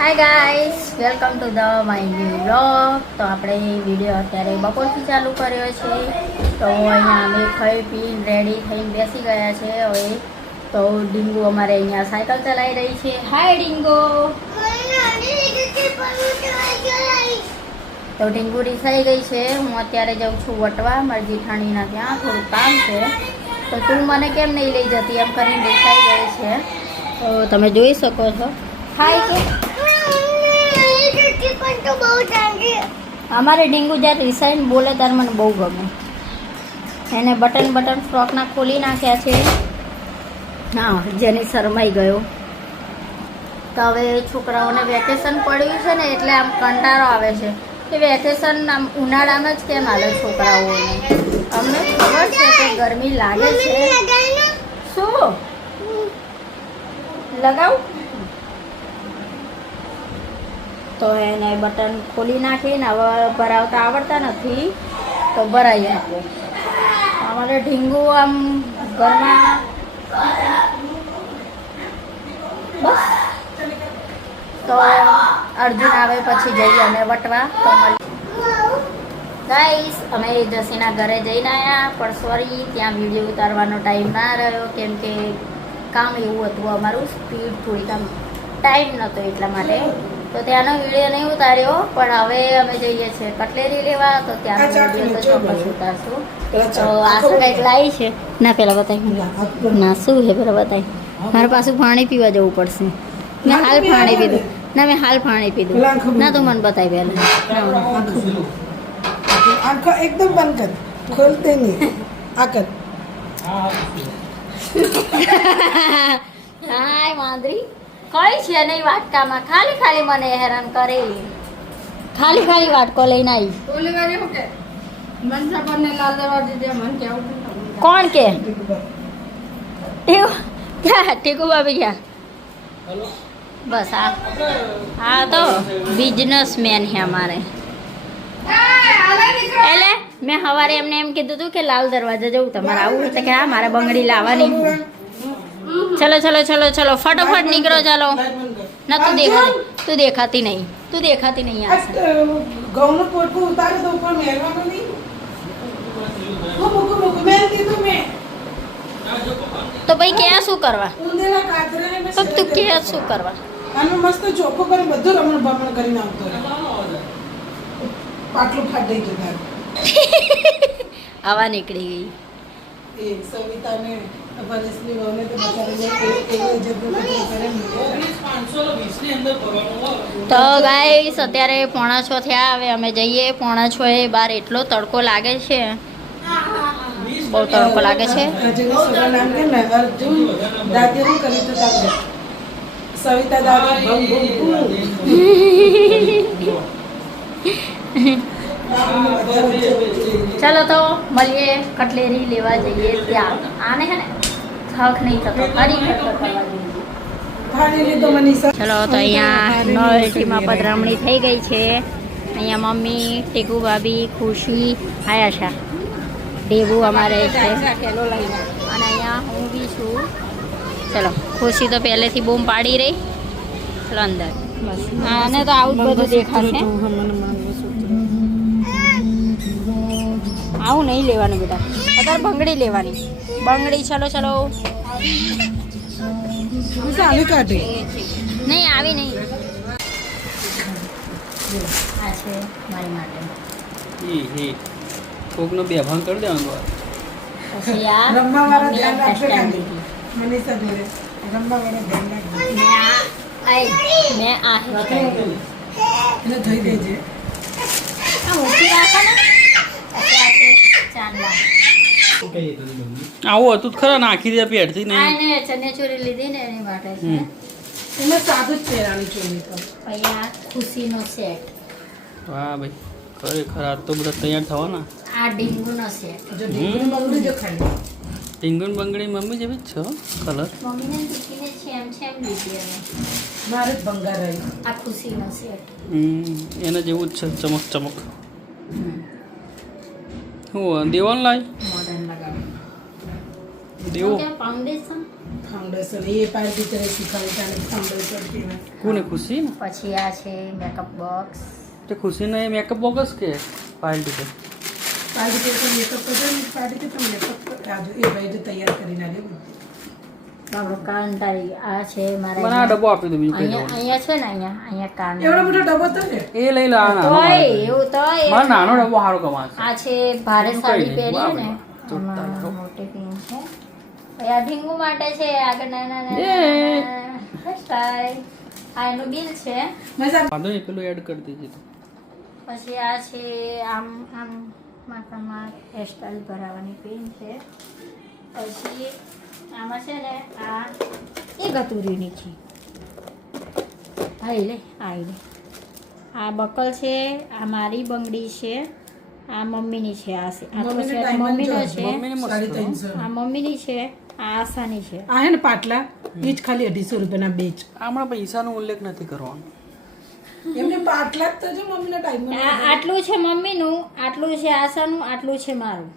Hi guys welcome to the my new vlog. तो આપણે video અત્યારે બપોરથી ચાલુ કર્યો છે। તો અહીંયા અમે ખાઈ પી રેડી થઈને બેસી ગયા છે। હવે તો ડીંગુ અમારે અહીંયા સાયકલ ચલાવી રહી છે। હાય ડીંગો। તો ડીંગુ રીસાઈ ગઈ છે। હું અત્યારે જાઉં છું વટવા મારી જેઠાણીના ત્યાં થોડું કામ છે। તો તું મને કેમ નહીં લઈ જતી એમ કરીને રીસાઈ ગઈ છે। તો તમે જોઈ શકો છો। હાય કે અમારે ડીંગુ જ્યારે રિસાઈને બોલે ત્યારે મને બહુ ગમે। એને બટન ફ્રોકના ખોલી નાખ્યા છે। હા જેની શરમાઈ ગયો। તો હવે છોકરાઓને વેકેશન પડ્યું છે ને એટલે આમ કંટાળો આવે છે કે વેકેશન આમ ઉનાળામાં જ કેમ હાલે છોકરાઓને। અમને ખબર છે કે ગરમી લાગે છે। શું લગાવું? તો એને બટન ખોલી નાખીને હવે ભરાવતા આવડતા નથી તો ભરાઈ આપો। અમારે ઢીંગુ આમ ઘરમાં બસ। તો અર્જુન આવે પછી જઈએ અમે વટવા। તો ગાઈસ અમે જસીના ઘરે જઈને આવ્યા પણ સોરી ત્યાં વિડીયો ઉતારવાનો ટાઈમ ના રહ્યો કેમ કે કામ એવું હતું અમારું સ્પીડ થોડીક આમ ટાઈમ નહોતો એટલા માટે તો ત્યાંનો વિડીયો નહીં ઉતાર્યો। પણ હવે અમે જઈએ છીએ કટલેરી લેવા તો ત્યાંનો વિડીયો તો ચોક્કસ ઉતારશું। તો આ શું કંઈક લાવી છે ના પેલા બતાવી ના શું છે પેલા બતાવી મારે પાછું પાણી પીવા જવું પડશે। મેં હાલ પાણી પીધું ના મેં હાલ પાણી પીધું ના તું મને બતાવી પહેલા आंखों एकदम बंद कर खोलते नहीं आकर હાય વાંદરી કઈ છે નહીં વાટકામાં ખાલી ખાલી મને હેરાન કરે। ખાલી ખાલી વાટકો લઈને આવી ओले वाले हो के मनसा पर ने लाल दरवाजे दे मन क्या हो કોણ કે ક્યાં ટીકુ ભાભી ક્યાં બસ આ તો બિઝનેસમેન છે અમારે। એટલે મેં સવારે એમને એમ કીધું હતું કે લાલ દરવાજા જવું તમારે આવું એટલે કે હા મારે બંગડી લાવવાની। ચલો ચલો ચલો ચલો ફટાફટ નીકળો ચાલો। ના તું દેખાતી નહીં તું દેખાતી નહીં આ गाँव में पोट को उतारे तो ऊपर मेहरवा को नहीं वो मुको मेहनती तो मैं તો ભાઈ ક્યાં શું કરવા ઉંદેલા કાતરે में તો તું ક્યાં શું કરવા આનો મસ્ત ચોખ્ખો કરી બધું રમણ ભમણ કરીને આવતો પાટલું ફાટી ગયું આવા નીકળી ગઈ એ સવિતા ને વનસ્લી વને તો બચારીને એક જગ્યા કરે તો ગાઈસ અત્યારે 5:30 થયા। હવે અમે જઈએ 5:30 બાર એટલો તડકો લાગે છે બહુ તડકો લાગે છે। જેનું સગા નામ કે ને અર્જુન દાદી નું કરી તો તારે સવિતા દાદી બમ ચલો તો મળીએ કટલેરી લેવા જઈએ ત્યાં। આને હે ને થક નહીં થતો ફરી ખર્ચો કરવા જોઈએ। થાળી લીધો મનીષા ચલો તો અહીંયા નોવેલ્ટીમાં પધરામણી થઈ ગઈ છે। અહીંયા મમ્મી ટીકુ ભાભી ખુશી આયાશા દેવું અમારે છે અને અહીંયા હું બી છું। ચલો ખુશી તો પહેલેથી બૂમ પાડી રહી। ચલો અંદર બસ આને તો આવું જ બધું દેખાશે। આવું નહીં લેવાનું બેટા અત્યારે બંગડી લેવાની બંગડી। ચલો ચલો ચાલી કાઢી નહીં આવી નહીં આ છે મારી માટે કોકનો બેભાન કરી દેવાનું પછી આ રમવા વાળા મમ્મીએ ધ્યાન રાખજો કસ્ટર્ડ ખાલી લીધી। મનીષા જોડે રમવા વાળા ધ્યાન રાખજો મેં આ એને ધોઈ દેજે મૂકી રાખો ને પછી આ છે ચાંદલા આવું હતું ખરા નાખી દે પેટથી આ નહીં એને ચણિયાચોળી લીધી ને એની માટે છે। એમાં સાદું જ પહેરાણી ચોલી તો પછી આ ખુશીનો સેટ વાહ ભાઈ ખરેખર આ તો બધા તૈયાર થવાના। આ ડીંગુનો સેટ જો ઢીંગલી બગડી જો ખાલી ટીંગણ બંગડી મમ્મી જેવી જ છે કલર મમ્મીને દીકરીને છેમ લીધી અમે। મારે જ ભંગાર રહી આ ખુશીનો સેટ એના જેવું જ છે ચમક ચમક। હું દેવાનું લાય મોડર્ન લગાવી દેવો ફાઉન્ડેશન ફાઉન્ડેશન એ પાર ટીચરે શીખવાડી તાને ફાઉન્ડેશન કહેવાય. કોને ખુશી ને પછી આ છે મેકઅપ બોક્સ. તે ખુશીને એ મેકઅપ બોક્સ કે પાયલ ટીચર પાર ટીચર મેકઅપ કરજો ને પાર ટીચર મેકઅપ આજો એ ભાઈ જો તૈયાર કરીને આવ્યો. આપણો કાંટાળી. આ છે મારા મને આ ડબ્બો આપી દો બીજું કઈ અહીંયા છે ને અહીંયા કાન. એવડો મોટો ડબ્બો તો ને એ લઈ લે આ નાનો તોય એવું તો મારો નાનો ડબ્બો સારો કમાશે. આ છે ભારે બીજું સાડી કંઈ નહીં. પહેરી ને જોરદાર. એમાં મોટી પિન છે. પછી આ ઢીંગુ માટે છે આગળ નાના એ. નાના સ્ટાઈલ. આ એનું બિલ છે. મજા વાંધો નહીં પેલું એડ કરી દેજે તો. પછી આ છે આમ આમ માથામાં હેરસ્ટાઈલ ભરાવાની પિન છે. પછી આમાં છે ને આ એ ગતુરીની છે. આઈ લે આ બકલ છે. આ મારી બંગડી છે. આ મમ્મીની છે. આ તો મમ્મીને છે diamond મમ્મીનો જો. છે. મમ્મીને મસ્ત 350. આ મમ્મીની છે. આ આશાની છે. આ હે ને પાટલા એ જ ખાલી 250 રૂપિયાના બે જ. હમણાં પૈસાનો ઉલ્લેખ નથી કરવાનો. એમને પાટલા જ તો જો મમ્મીના ટાઈમ આટલું છે મમ્મીનું, આટલું છે આશાનું, આટલું છે મારું.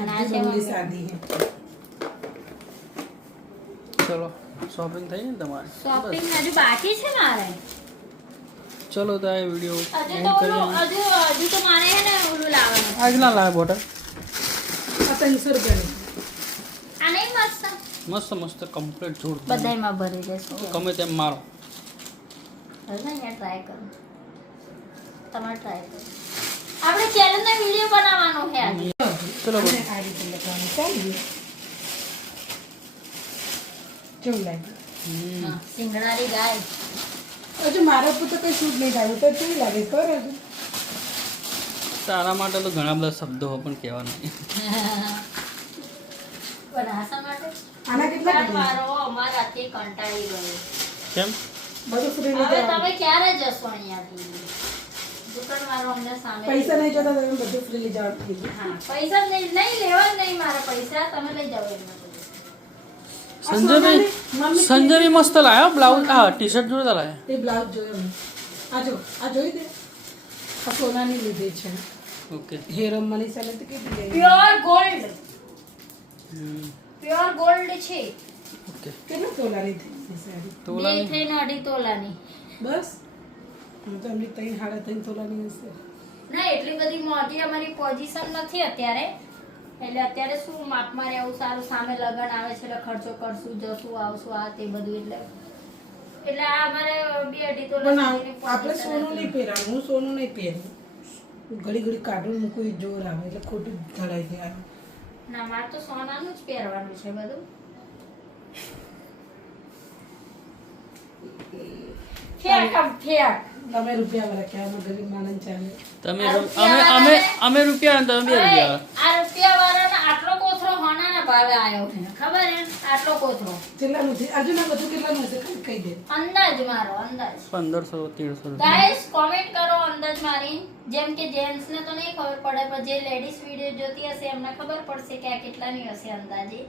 અને આ છે મમ્મી. શાદી હે. ચલો શોપિંગ થઈ ને તમારી શોપિંગ હજુ બાકી છે મારે. ચલો તો આ વિડીયો હજુ એન્ડ તો કરીએ. હજુ તો મારે હે ને ઓલું લાવવાનું. આજના લાવે બોટલ આ 300 રૂપિયાની. આ નહીં મસ્ત મસ્ત મસ્ત કમ્પ્લીટ જોડ બધાયમાં ભરી દેશું. ગમે તેમ મારો હવે અહીંયા ટ્રાય કરો. તમારે ટ્રાય કરો. આપણે ચેનલનો વિડીયો બનાવવાનો છે આજે. ચલો અને આ રીતે લગાવવાનું ચાલ્યું. કેવું લાગ્યું? હા, સિંગડારી ગાય. હજુ મારા ઉપર તો કઈ શૂટ નહીં થાય તો કેવી લાગે ખબર હજુ તારા માટે તો ઘણા બધા શબ્દો પણ કહેવા નહીં. પણ આશા માટે આના કેટલા દુકાન પૈસા? વાળો અમારાથી કંટાળી ગયો. કેમ બધું ફ્રી હવે લીધા તમે ક્યારે જશો અહીંયાથી? દુકાન વાળો અમને સામે પૈસા નહીં જોતા તમે બધું ફ્રી લઈ જવાનું થઈ ગયું. હા, પૈસા નહીં લેવા જ નહીં મારા પૈસા. તમે લઈ જાઓ એમને. સંજયભાઈ મમ્મી સંજયભાઈ મસ્ત લાયો બ્લાઉઝ હા ટી શર્ટ જોરદાર લાયા. તે બ્લાઉઝ જોયો મેં. આ જો આ જોઈ દે આ સોનાની લીધી છે ઓકે હેરમ મનીષા ને તો કેટલી ગઈ પ્યોર ગોલ્ડ. પ્યોર ગોલ્ડ છે. ઓકે કેટલા તોલાની થઈ છે સાડી તો બે થઈને 2.5 તોલાની. બસ હું તો એમની 3.5 તોલાની હશે ના એટલી બધી મોટી અમારી પોઝિશન નથી અત્યારે. એટલે અત્યારે શું માપમાં રહેવું સારું. સામે લગન આવે છે એટલે ખર્ચો કરશું જશું આવશું આ તે બધું. એટલે આ અમારે 2.5 તોલા પણ સુધીની આપણે position સોનું હતી. નહીં પહેરવાનું હું સોનું નહીં પહેરું ઘડી ઘડી કાઢું મૂકું એ જોર આવે એટલે ખોટું ધડાઈ જાય ના મારે તો સોનાનું જ પહેરવાનું છે બધું. Fake fake. તમે રૂપિયા વાળા કહેવામાં ગરીબ માણસ ચાલે તમે આ અમે અમે અમે રૂપિયા ને તમે 2 રૂપિયા આ રૂપિયા વાળાનો આટલો કોથળો હોનાના ભાવે આવ્યો છે ખબર હે? આટલો કોથળો કેટલાનું છે હજુ ના બધું કેટલાનું હશે કહી દે અંદાજ મારો અંદાજ. 1500 1300 ગાઈસ કોમેન્ટ કરો અંદાજ મારી. જેમ કે જેન્ટ્સ ને તો નહીં ખબર પડે પણ જે લેડીઝ વિડિયો જોતી હશે એમને ખબર પડશે કે આ કેટલાની હશે અંદાજે.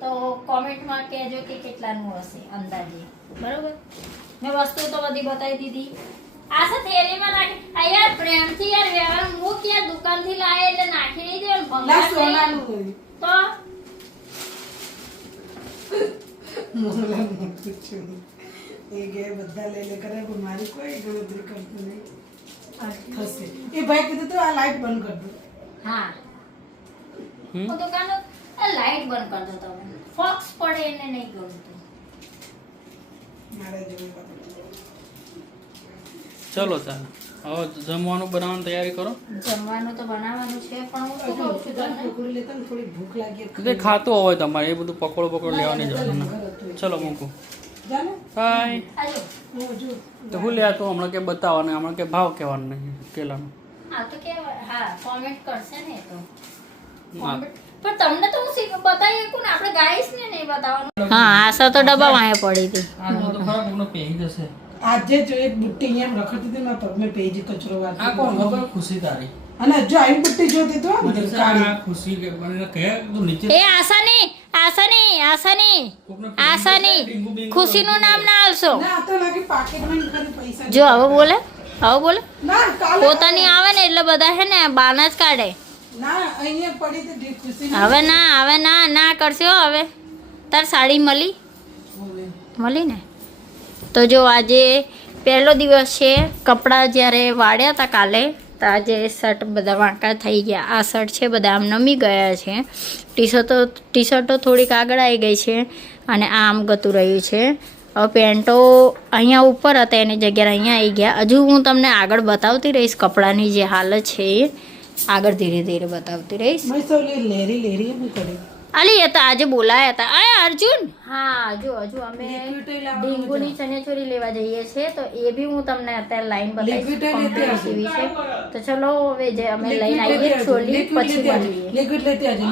તો કોમેન્ટમાં કહેજો કે કેટલાનું હશે અંદાજે. બરોબર? મેં વસ્તુ તો બધી બતાવી દીધી. આ છે થેલીમાં નાખી. આ યાર પ્રેમથી યાર વ્યવહાર મૂક યાર દુકાનથી લાવે એટલે નાખી નહીં દે ના ભંગાર સોનાનું નહીં. હોય તો મોહનલાલ મોટું છું એ ગયા બધા લે લે કરે પણ મારી કોઈ ગણતરી કરતું નહીં થશે એ ભાઈ કીધું તો આ લાઈટ બંધ કર દો હા હમ? હું દુકાન લાઈટ બંધ કરી દો તમે. ફોક્સ પડે એને નહીં ગમતું. મારે જોઈ ચલો ચાલો હવે જમવાનું બનાવવાની તૈયારી કરો. જમવાનું તો બનાવવાનું છે પણ હું શું કહું છું તમને ટુકડી લેતા ને થોડી ભૂખ લાગી એટલે ખાતું હોય તમારે એ બધું પકોડો લેવાની જવાનું ચલો મૂકું જાને બાય. આજો. હું જો તો હું લે તો હમણાં કે બતાવવાનું હમણાં કે ભાવ કહેવાનું નહીં કેલાનું. હા તો કે હા કોમેન્ટ કરશે ને એ તો હા. પણ તમને તો હું બતાવી શકું ને. આપણે ગાઈસ ને નહીં બતાવવાનું. હા આશા તો ડબ્બા વાંહે પડી હતી. આ તો ખરાબ કોકનો પહેરી જશે. આજે જો એક બુટ્ટી અહીંયા રખડતી હતી મારા પગમાં પેજી કચરો આ વાળતી કોણ ખબર ખુશી તારી અને હજુ આવી બુટ્ટી જોતી તો મને છે કાળી આ ખુશી કે મને કહે તું નીચે એ આશાની કોકનો આશાની ખુશીનું નામ ના આલશો. ના આ તો લાગે પાકેટમાં ખાલી પૈસા જો હવે બોલે ના કાલે પોતાની આવે ને એટલે બધા હે ને બાના જ કાઢે. ના અહીંયા પડી તો ખુશી હવે ના કરશો હવે તાર સાડી મળી બોલે. મળી ને? તો જો આજે પહેલો દિવસ છે. કપડાં જ્યારે વાળ્યા હતા કાલે તો આજે શર્ટ બધા વાંકા થઈ ગયા. આ શર્ટ છે બધા આમ નમી ગયા છે. ટી શર્ટો થોડીક આગળ આવી ગઈ છે અને આ આમ ગતું રહ્યું છે. હવે પેન્ટો અહીંયા ઉપર હતા એની જગ્યાએ અહીંયા આવી ગયા. હજુ હું તમને આગળ બતાવતી રહીશ કપડાની જે હાલત છે એ આગળ ધીરે ધીરે બતાવતી રહીશ. મેં તો લેરી લેરી એમ કરે. અલી એ તો આજે બોલાયા હતા. અરે અર્જુન, હા જો હજુ અમે Liquid એ લાવવાનું ડીંગુની ચણિયાચોળી લેવા જઈએ છીએ તો એ બી હું તમને અત્યારે લાઈન Liquid એ લેતી બતાવીશ આવજો. કેવી છે. તો ચલો હવે જે અમે લઈને આવીએ ચોલી પછી મળીએ. લિક્વિડ લેતી આવજો.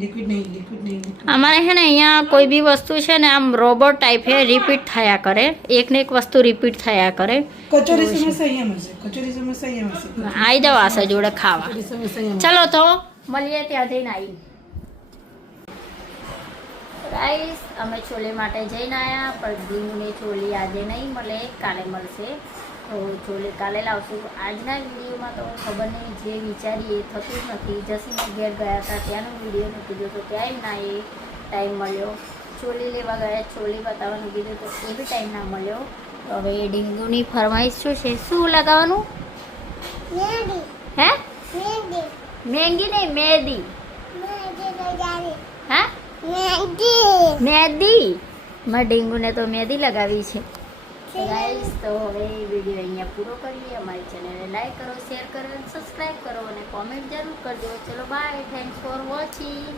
લિક્વિડ નહીં. અમારે છે ને અહીંયા કોઈ બી વસ્તુ છે ને આમ રોબોટ ટાઈપ છે, રિપીટ થયા કરે. એક ને એક વસ્તુ રિપીટ થયા કરે. કચોરી સમોસા અહીંયા મળશે. કચોરી સમોસા અહીંયા મળશે. આવી જાવ આશા જોડે ખાવા. કચોરી સમોસા અહીંયા ચલો તો મળીએ ત્યાં જઈને આવી. ગાઈસ અમે છોલે માટે જઈને આવ્યા પણ ડીંગુની ચોલી આજે નહીં મળે, કાલે મળશે. તો ચોલી કાલે લાવશું. આજના વિડીયોમાં તો ખબર નહીં જે વિચારીએ એ થતું જ નથી. જસીના ઘેર ગયા હતા ત્યાંનો વિડીયો નથી કીધું તો ત્યાંય ના એ ટાઈમ મળ્યો. ચોલી લેવા ગયા, ચોલી બતાવવાનું કીધું તો એ બી ટાઈમ ના મળ્યો. તો હવે એ ડીંગુની ફરમાઈશ શું છે? શું લગાવવાનું? હે? મહેંગી નહીં, મહેંદી. હા મહેંદી. મારા ડીંગુને તો મહેંદી લગાવી છે. ગાઈસ તો હવે વિડીયો અહીંયા પૂરો કરીએ. અમારી ચેનલને લાઈક કરો, શેર કરો, સબસ્ક્રાઈબ કરો અને કોમેન્ટ જરૂર કરજો. ચલો બાય, થેન્ક્સ ફોર વોચિંગ.